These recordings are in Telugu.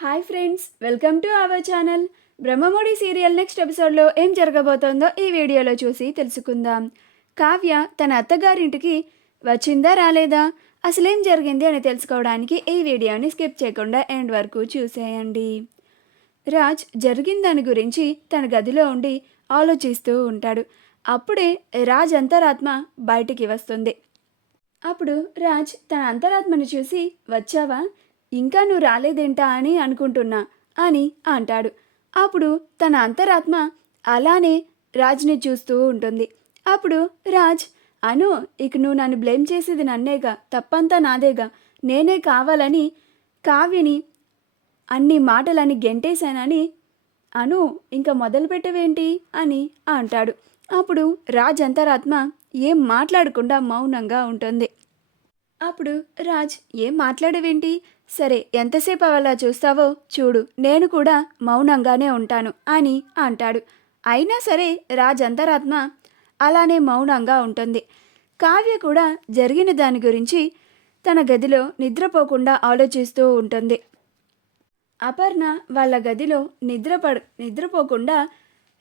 Hi friends, welcome to our channel. Brahmamudi serial next ఎపిసోడ్లో ఏం జరగబోతోందో ఈ వీడియోలో చూసి తెలుసుకుందాం. కావ్య తన అత్తగారింటికి వచ్చిందా రాలేదా, అసలేం జరిగింది అని తెలుసుకోవడానికి ఈ వీడియోని స్కిప్ చేయకుండా ఎండ్ వరకు చూసేయండి. రాజ్ జరిగిన దాని గురించి తన గదిలో ఉండి ఆలోచిస్తూ ఉంటాడు. అప్పుడే రాజ్ అంతరాత్మ బయటికి వస్తుంది. అప్పుడు రాజ్ తన అంతరాత్మని చూసి, వచ్చావా, ఇంకా నువ్వు రాలేదేంటా అని అనుకుంటున్నా అని అంటాడు. అప్పుడు తన అంతరాత్మ అలానే రాజ్ని చూస్తూ ఉంటుంది. అప్పుడు రాజ్, అను, ఇక నువ్వు నన్ను బ్లేమ్ చేసేది నన్నేగా, తప్పంతా నాదేగా, నేనే కావాలని కావ్యని అన్ని మాటలని గెంటేశానని అను ఇంకా మొదలు పెట్టవేంటి అని అంటాడు. అప్పుడు రాజ్ అంతరాత్మ ఏం మాట్లాడకుండా మౌనంగా ఉంటుంది. అప్పుడు రాజ్, ఏం మాట్లాడవేంటి, సరే ఎంతసేపు అలా చూస్తావో చూడు, నేను కూడా మౌనంగానే ఉంటాను అని అంటాడు. అయినా సరే రాజ్ అంతరాత్మ అలానే మౌనంగా ఉంటుంది. కావ్య కూడా జరిగిన దాని గురించి తన గదిలో నిద్రపోకుండా ఆలోచిస్తూ ఉంటుంది. అపర్ణ వాళ్ళ గదిలో నిద్రపోకుండా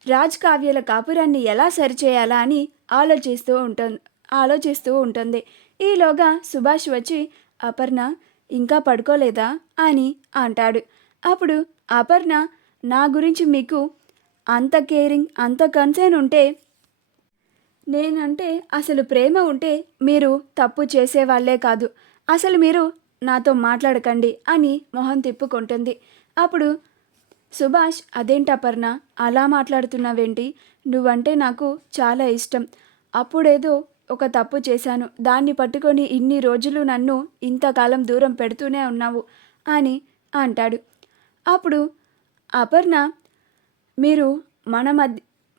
రాజ్ కావ్యల కాపురాన్ని ఎలా సరిచేయాలా అని ఆలోచిస్తూ ఉంటుంది. ఈలోగా సుభాష్ వచ్చి, అపర్ణ ఇంకా పడుకోలేదా అని అంటాడు. అప్పుడు అపర్ణ, నా గురించి మీకు అంత కేరింగ్, అంత కన్సర్న్ ఉంటే, నేనంటే అసలు ప్రేమ ఉంటే మీరు తప్పు చేసేవాళ్లే కాదు, అసలు మీరు నాతో మాట్లాడకండి అని మొహం తిప్పుకుంటుంది. అప్పుడు సుభాష్, అదేంటి అపర్ణ అలా మాట్లాడుతున్నావేంటి, నువ్వంటే నాకు చాలా ఇష్టం, అప్పుడేదో ఒక తప్పు చేశాను, దాన్ని పట్టుకొని ఇన్ని రోజులు నన్ను ఇంతకాలం దూరం పెడుతూనే ఉన్నావు అని అంటాడు. అప్పుడు అపర్ణ, మీరు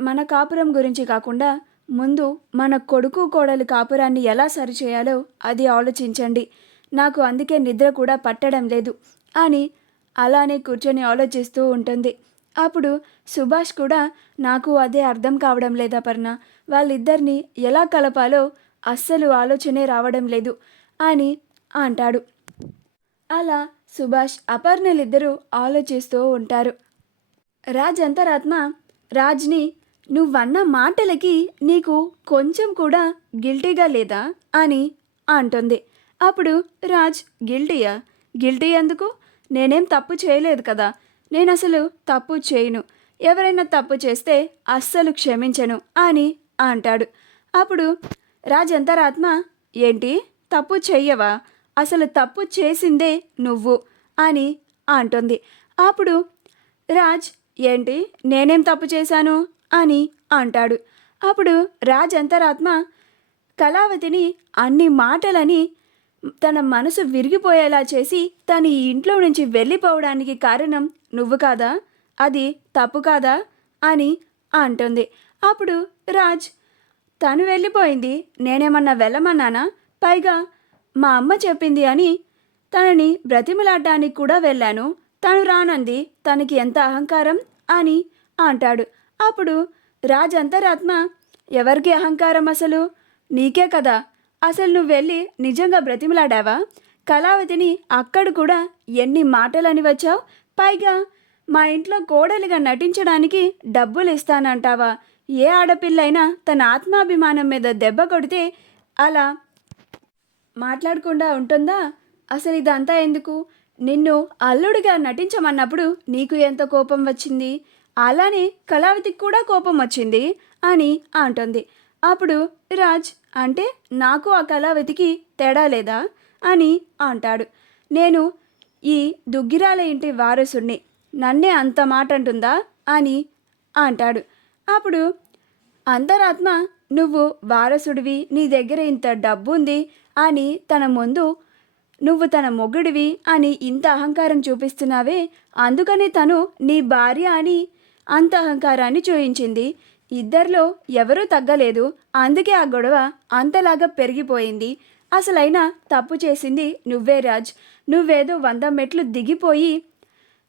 మన కాపురం గురించి కాకుండా ముందు మన కొడుకు కోడలి కాపురాన్ని ఎలా సరిచేయాలో అది ఆలోచించండి, నాకు అందుకే నిద్ర కూడా పట్టడం లేదు అని అలానే కూర్చొని ఆలోచిస్తూ ఉంటుంది. అప్పుడు సుభాష్ కూడా, నాకు అదే అర్థం కావడం లేదా అపర్ణ, వాళ్ళిద్దరినీ ఎలా కలపాలో అస్సలు ఆలోచనే రావడం లేదు అని అంటాడు. అలా సుభాష్ అపర్ణలిద్దరూ ఆలోచిస్తూ ఉంటారు. రాజ్ అంతరాత్మ రాజ్ని, నువ్వన్న మాటలకి నీకు కొంచెం కూడా గిల్టీగా లేదా అని అంటుంది. అప్పుడు రాజ్, గిల్టీయా, గిల్టీ ఎందుకు, నేనేం తప్పు చేయలేదు కదా, నేను అసలు తప్పు చేయను, ఎవరైనా తప్పు చేస్తే అస్సలు క్షమించను అని అంటాడు. అప్పుడు రాజ్ అంతరాత్మ, ఏంటి తప్పు చెయ్యవా, అసలు తప్పు చేసిందే నువ్వు అని అంటుంది. అప్పుడు రాజ్, ఏంటి నేనేం తప్పు చేశాను అని అంటాడు. అప్పుడు రాజ్ అంతరాత్మ కళావతిని అన్ని మాటలని తన మనసు విరిగిపోయేలా చేసి తన ఈ ఇంట్లో నుంచి వెళ్ళిపోవడానికి కారణం నువ్వు కాదా, అది తప్పు కాదా అని అంటుంది. అప్పుడు రాజ్, తను వెళ్ళిపోయింది, నేనేమన్నా వెళ్ళమన్నానా, పైగా మా అమ్మ చెప్పింది అని తనని బ్రతిమలాడడానికి కూడా వెళ్ళాను, తను రానంది, తనకి ఎంత అహంకారం అని అంటాడు. అప్పుడు రాజ్ అంతరాత్మ, ఎవరికి అహంకారం, అసలు నీకే కదా, అసలు నువ్వు వెళ్ళి నిజంగా బ్రతిమలాడావా, కళావతిని అక్కడ కూడా ఎన్ని మాటలని వచ్చావు, పైగా మా ఇంట్లో కోడలిగా నటించడానికి డబ్బులు ఇస్తానంటావా, ఏ ఆడపిల్లైనా తన ఆత్మాభిమానం మీద దెబ్బ కొడితే అలా మాట్లాడకుండా ఉంటుందా, అసలు ఇదంతా ఎందుకు, నిన్ను అల్లుడిగా నటించమన్నప్పుడు నీకు ఎంత కోపం వచ్చింది, అలానే కళావతికి కూడా కోపం వచ్చింది అని అంటుంది. అప్పుడు రాజ్, అంటే నాకు ఆ కళావతికి తేడా లేదా అని అంటాడు. నేను ఈ దుగ్గిరాల ఇంటి వారసుణ్ణి, నన్నే అంత మాట అంటుందా అని అంటాడు. అప్పుడు అంతరాత్మ, నువ్వు వారసుడివి, నీ దగ్గర ఇంత డబ్బు ఉంది అని తన ముందు నువ్వు తన మొగుడివి అని ఇంత అహంకారం చూపిస్తున్నావే, అందుకని తను నీ భార్య అని అంత అహంకారాన్ని చూయించింది, ఇద్దరిలో ఎవరూ తగ్గలేదు, అందుకే ఆ గొడవ అంతలాగా పెరిగిపోయింది, అసలైనా తప్పు చేసింది నువ్వే రాజ్, నువ్వేదో 100 మెట్లు దిగిపోయి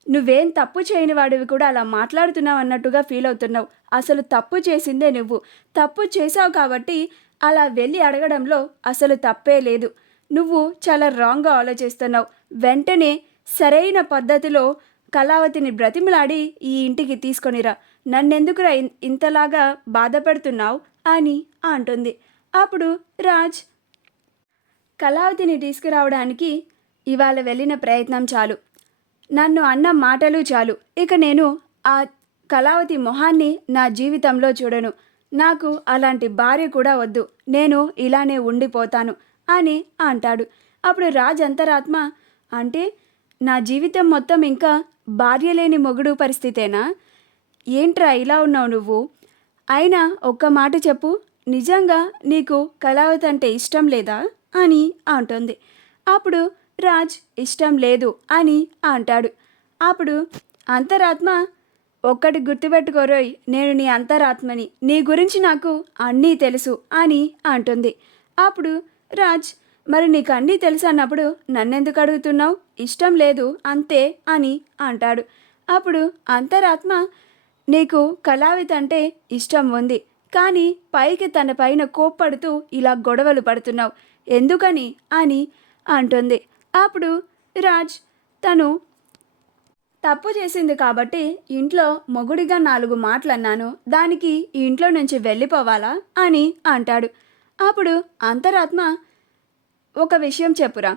నువ్వేం తప్పు చేయని వాడివి కూడా అలా మాట్లాడుతున్నావు అన్నట్టుగా ఫీల్ అవుతున్నావు, అసలు తప్పు చేసిందే నువ్వు, తప్పు చేసావు కాబట్టి అలా వెళ్ళి అడగడంలో అసలు తప్పే లేదు, నువ్వు చాలా రాంగ్గా ఆలోచిస్తున్నావు, వెంటనే సరైన పద్ధతిలో కళావతిని బ్రతిమలాడి ఈ ఇంటికి తీసుకొనిరా, నన్నెందుకురా ఇంతలాగా బాధపెడుతున్నావు అని అంటుంది. అప్పుడు రాజ్ కళావతిని తీసుకురావడానికి ఇవాళ వెళ్ళిన ప్రయత్నం చాలు, నన్ను అన్న మాటలు చాలు, ఇక నేను ఆ కళావతి మొహాన్ని నా జీవితంలో చూడను, నాకు అలాంటి భార్య కూడా వద్దు, నేను ఇలానే ఉండిపోతాను అని అంటాడు. అప్పుడు రాజ్ అంతరాత్మ, అంటే నా జీవితం మొత్తం ఇంకా భార్య లేని మొగుడు పరిస్థితేనా? ఏంట్రా ఇలా ఉన్నావు నువ్వు? అయినా ఒక్క మాట చెప్పు, నిజంగా నీకు కళావతి అంటే ఇష్టం లేదా అని అంటుంది. అప్పుడు రాజ్ ఇష్టం లేదు అని అంటాడు. అప్పుడు అంతరాత్మ, ఒక్కటి గుర్తుపెట్టుకోరోయ్, నేను నీ అంతరాత్మని, నీ గురించి నాకు అన్నీ తెలుసు అని అంటుంది. అప్పుడు రాజ్, మరి నీకు అన్నీ తెలుసు అన్నప్పుడు నన్నెందుకు అడుగుతున్నావు? ఇష్టం లేదు అంతే అని అంటాడు. అప్పుడు అంతరాత్మ, నీకు కళావతి అంటే ఇష్టం ఉంది, కానీ పైకి తన పైన కోప్పడుతూ ఇలా గొడవలు పడుతున్నావు ఎందుకని అని అంటుంది. అప్పుడు రాజ్, తను తప్పు చేసింది కాబట్టి ఇంట్లో మొగుడిగా 4 మాటలు అన్నాను, దానికి ఈ ఇంట్లో నుంచి వెళ్ళిపోవాలా అని అంటాడు. అప్పుడు అంతరాత్మ, ఒక విషయం చెప్పురా,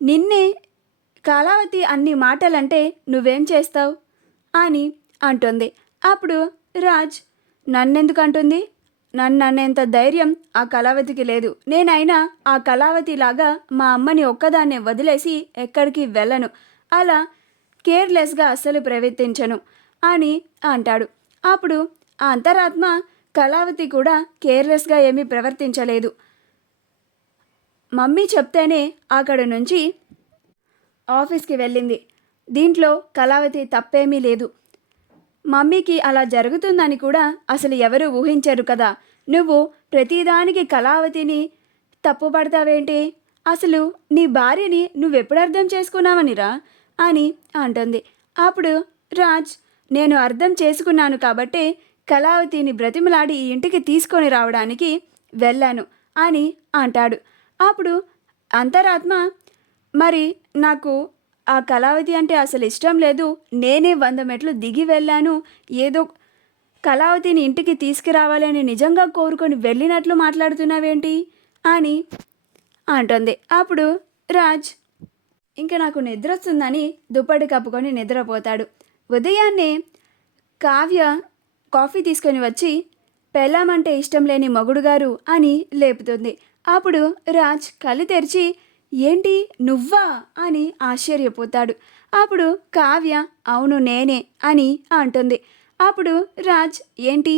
నిన్నే కళావతి అన్ని మాటలంటే నువ్వేం చేస్తావు అని అంటుంది. అప్పుడు రాజ్, నన్నెందుకు అంటుంది? నన్నంత ధైర్యం ఆ కళావతికి లేదు, నేనైనా ఆ కళావతిలాగా మా అమ్మని ఒక్కదాన్నే వదిలేసి ఎక్కడికి వెళ్ళను, అలా కేర్లెస్గా అస్సలు ప్రవర్తించను అని అంటాడు. అప్పుడు ఆ అంతరాత్మ, కళావతి కూడా కేర్లెస్గా ఏమీ ప్రవర్తించలేదు, మమ్మీ చెప్తేనే అక్కడ నుంచి ఆఫీస్కి వెళ్ళింది, దీంట్లో కళావతి తప్పేమీ లేదు, మమ్మీకి అలా జరుగుతుందని కూడా అసలు ఎవరు ఊహించరు కదా, నువ్వు ప్రతిదానికి కళావతిని తప్పు పడతావేంటి? అసలు నీ భార్యని నువ్వెప్పుడు అర్థం చేసుకున్నావనిరా అని అంటుంది. అప్పుడు రాజ్, నేను అర్థం చేసుకున్నాను కాబట్టే కళావతిని బ్రతిమలాడి ఈ ఇంటికి తీసుకొని రావడానికి వెళ్ళాను అని అంటాడు. అప్పుడు అంతరాత్మ, మరి నాకు ఆ కళావతి అంటే అసలు ఇష్టం లేదు, నేనే 100 మెట్లు దిగి వెళ్ళాను, ఏదో కళావతిని ఇంటికి తీసుకురావాలి అని నిజంగా కోరుకొని వెళ్ళినట్లు మాట్లాడుతున్నావేంటి అని అంటుంది. అప్పుడు రాజ్, ఇంకా నాకు నిద్ర వస్తుందని దుప్పటి కప్పుకొని నిద్రపోతాడు. ఉదయాన్నే కావ్య కాఫీ తీసుకొని వచ్చి, పెళ్ళామంటే ఇష్టం లేని మొగుడు గారు అని లేపుతుంది. అప్పుడు రాజ్ కళ్ళు తెరిచి, ఏంటి నువ్వా అని ఆశ్చర్యపోతాడు. అప్పుడు కావ్య, అవును నేనే అని అంటుంది. అప్పుడు రాజ్, ఏంటి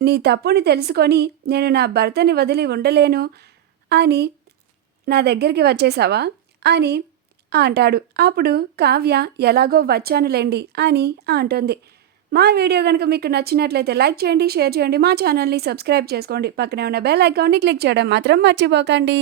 నీ తప్పుని తెలుసుకొని నేను నా భర్తని వదిలి ఉండలేను అని నా దగ్గరికి వచ్చేసావా అని అంటాడు. అప్పుడు కావ్య, ఎలాగో వచ్చానులేండి అని అంటుంది. మా వీడియో కనుక మీకు నచ్చినట్లయితే లైక్ చేయండి, షేర్ చేయండి, మా ఛానల్ని సబ్స్క్రైబ్ చేసుకోండి, పక్కనే ఉన్న బెల్ ఐకాన్ని క్లిక్ చేయడం మాత్రం మర్చిపోకండి.